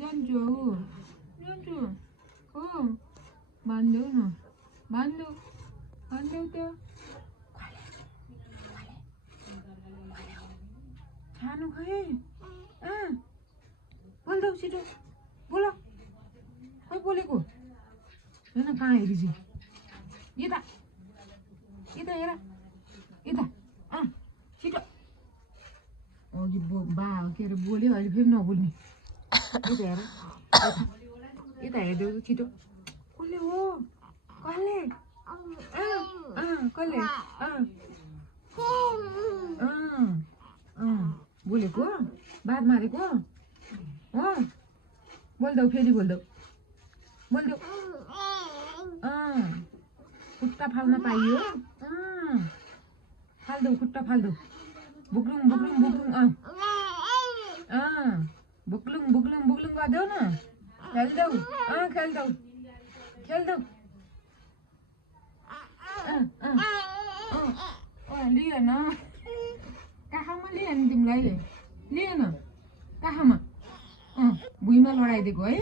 जान्छु जान्छु हो बान्देऊ न बान्देऊ बान्देऊ त खानु खै बोल्देऊ छिटो बोल खै बोलेको हेर्न कहाँ हेरिजी यता यता हेर यता छिटो अघि बा के अरे बोल्यो अहिले फेरि नबोल्ने यता हेर यता हेरिदेऊ छिटो कसले हो कसले कसले बोलेको बात मारेको हो बोल्देऊ फेरि बोल्देऊ बोल्देऊ खुट्टा फाल्न पाइयो फाल्देऊ खुट्टा फाल्देऊ बुक्लुङ बुक्लुङ बुक्लुङ बुक्लुङ बुक्लुङ बुक्लुङ गरिदेऊ न खेल्देऊ खेल्देऊ खेल्देऊ लियो न कहाँमा लियो नि तिमीलाई लियो न कहाँमा भुइँमा लडाइदिएको है